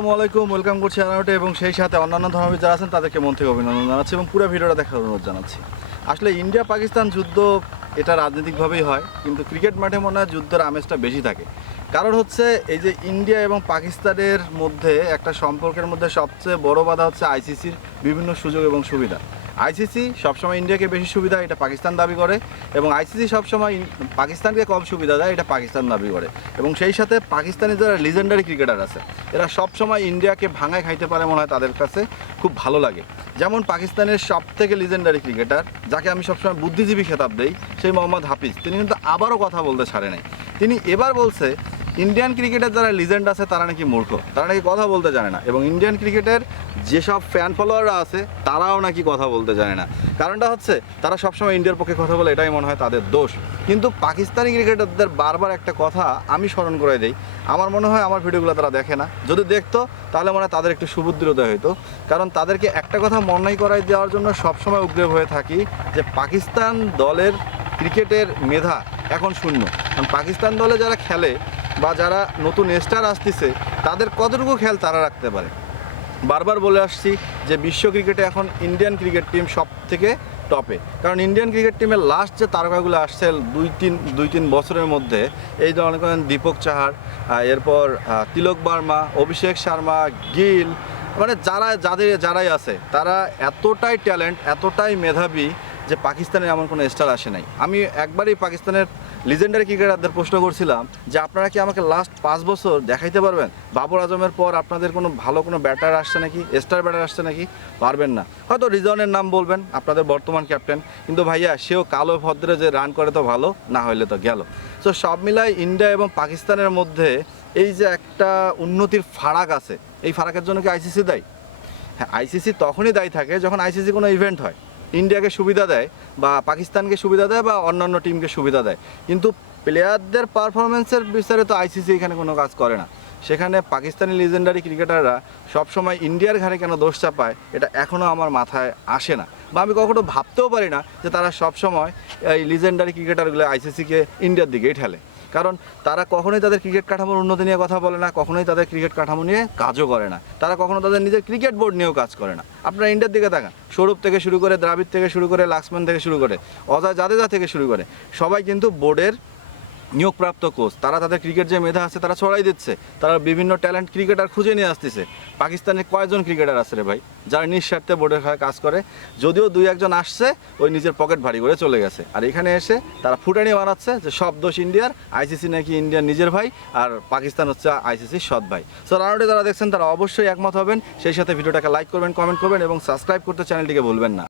আসসালামু আলাইকুম, ওয়েলকাম করছি আনাউটে এবং সেই সাথে অন্যান্য ধর্মের যারা আছেন, তাদেরকে মন থেকে অভিনন্দন জানাচ্ছি এবং পুরো ভিডিওটা দেখার অনুরোধ জানাচ্ছি। আসলে ইন্ডিয়া পাকিস্তান যুদ্ধ এটা রাজনৈতিকভাবেই হয়, কিন্তু ক্রিকেট মাঠে মনে হয় যুদ্ধের আমেজটা বেশি থাকে। কারণ হচ্ছে এই যে ইন্ডিয়া এবং পাকিস্তানের মধ্যে একটা সম্পর্কের মধ্যে সবচেয়ে বড় বাধা হচ্ছে আইসিসির বিভিন্ন সুযোগ এবং সুবিধা। আইসিসি সবসময় ইন্ডিয়াকে বেশি সুবিধা এটা পাকিস্তান দাবি করে। এবং আইসিসি সবসময় পাকিস্তানকে কম সুবিধা দেয়, এটা পাকিস্তান দাবি করে। এবং সেই সাথে পাকিস্তানি যারা লিজেন্ডারি ক্রিকেটার আছে, এরা সবসময় ইন্ডিয়াকে ভাঙায় খাইতে পারে মনে হয় তাদের কাছে, খুব ভালো লাগে। যেমন পাকিস্তানের সব থেকে লিজেন্ডারি ক্রিকেটার যাকে আমি সবসময় বুদ্ধিজীবী খেতাব দেই, সেই মোহাম্মদ হাফিজ। তিনি কিন্তু আবারও কথা বলতে ছাড়ে নাই। তিনি এবার বলছে, ইন্ডিয়ান ক্রিকেটের যারা লিজেন্ড আছে, তারা নাকি মূর্খ। তারা নাকি কথা বলতে জানে না। এবং ইন্ডিয়ান ক্রিকেটের যেসব ফ্যান ফলোয়াররা আছে, তারাও নাকি কথা বলতে জানে না। কারণটা হচ্ছে, তারা সবসময় ইন্ডিয়ার পক্ষে কথা বলে, এটাই মনে হয় তাদের দোষ। কিন্তু পাকিস্তানি ক্রিকেটারদের বারবার একটা কথা আমি স্মরণ করে দিই। আমার মনে হয় আমার ভিডিওগুলো তারা দেখে না। যদি দেখতো, তাহলে মনে হয় তাদের একটু সুবুদ্ধিরোদয় হতো কারণ তাদেরকে একটা কথা মনে করাই দেওয়ার জন্য সবসময় উগ্র হয়ে থাকি যে, পাকিস্তান দলের ক্রিকেটের মেধা এখন শূন্য। কারণ পাকিস্তান দলে যারা খেলে বা যারা নতুন স্টার আসতেছে, তাদের কতটুকু খেল তারা রাখতে পারে? বারবার বলে আসছি যে বিশ্ব ক্রিকেটে এখন ইন্ডিয়ান ক্রিকেট টিম সব থেকে টপে। কারণ ইন্ডিয়ান ক্রিকেট টিমের লাস্ট যে তারকাগুলো আসছে দুই তিন দুই তিন বছরের মধ্যে, এই যে অনেক দীপক চাহার এরপর তিলক বার্মা, অভিষেক শর্মা, গিল মানে যারা, যাদের, যারাই আছে, তারা এতটাই ট্যালেন্ট এতটাই মেধাবী যে পাকিস্তানে এমন কোনো স্টার আসে নাই। আমি একবারই পাকিস্তানের লিজেন্ডারি ক্রিকেটারদের প্রশ্ন করছিলাম যে আপনারা কি আমাকে লাস্ট পাঁচ বছর দেখাইতে পারবেন? বাবর আজমের পর আপনাদের কোনো ভালো কোনো ব্যাটার আসছে নাকি? স্টার ব্যাটার আসছে নাকি? পারবেন না। হয়তো রিজনের নাম বলবেন, আপনাদের বর্তমান ক্যাপ্টেন কিন্তু ভাইয়া, সেও কালো ভদ্রে যে রান করে তো ভালো, না হইলে তো গেল। তো সব মিলাই ইন্ডিয়া এবং পাকিস্তানের মধ্যে এই যে একটা উন্নতির ফারাক আছে, এই ফারাকের জন্য কি আইসিসি দায়ী? হ্যাঁ আইসিসি তখনই দায়ী থাকে যখন আইসিসি কোনো ইভেন্ট হয়। ইন্ডিয়াকে সুবিধা দেয় বা পাকিস্তানকে সুবিধা দেয় বা অন্যান্য টিমকে সুবিধা দেয়। কিন্তু প্লেয়ারদের পারফরমেন্সের বিচারে তো আইসিসি এখানে কোনো কাজ করে না। সেখানে পাকিস্তানি লিজেন্ডারি ক্রিকেটাররা সবসময় ইন্ডিয়ার ঘাড়ে কেন দোষ চাপায়, এটা এখনও আমার মাথায় আসে না। বা আমি কখনো ভাবতেও পারি না যে তারা সবসময় এই লিজেন্ডারি ক্রিকেটারগুলো আইসিসিকে ইন্ডিয়ার দিকেই ঠেলে। কারণ তারা কখনোই তাদের ক্রিকেট কাঠামোর উন্নতি নিয়ে কথা বলে না, কখনোই তাদের ক্রিকেট কাঠামো নিয়ে কাজও করে না। তারা কখনো তাদের নিজের ক্রিকেট বোর্ড নিয়েও কাজ করে না। আপনারা ইন্ডিয়ার দিকে তাকান স্বরূপ থেকে শুরু করে দ্রাবিড় থেকে শুরু করে লাক্সম্যান থেকে শুরু করে, অজয় জাদেজা থেকে শুরু করে, সবাই কিন্তু বোর্ডের নিয়োগপ্রাপ্ত কোচ তারা তাদের ক্রিকেট যে মেধা আছে তারা ছড়াই দিচ্ছে। তারা বিভিন্ন ট্যালেন্ট ক্রিকেটার খুঁজে নিয়ে আসতেছে। পাকিস্তানে কয়জন ক্রিকেটার আছে রে ভাই? যারা নিঃস্বার্থে বোর্ডের হয়ে কাজ করে, যদিও দুই একজন আসছে, ওই নিজের পকেট ভারী করে চলে গেছে। আর এখানে এসে তারা ফুটানি বানাচ্ছে যে সব দোষ ইন্ডিয়ার আইসিসি নাকি ইন্ডিয়ার নিজের ভাই, আর পাকিস্তান হচ্ছে আইসিসির সৎ ভাই। সো রাউন্ডে যারা দেখছেন, তারা অবশ্যই একমত হবেন। সেই সাথে ভিডিওটাকে লাইক করবেন কমেন্ট করবেন এবং সাবস্ক্রাইব করতে চ্যানেলটিকে ভুলবেন না।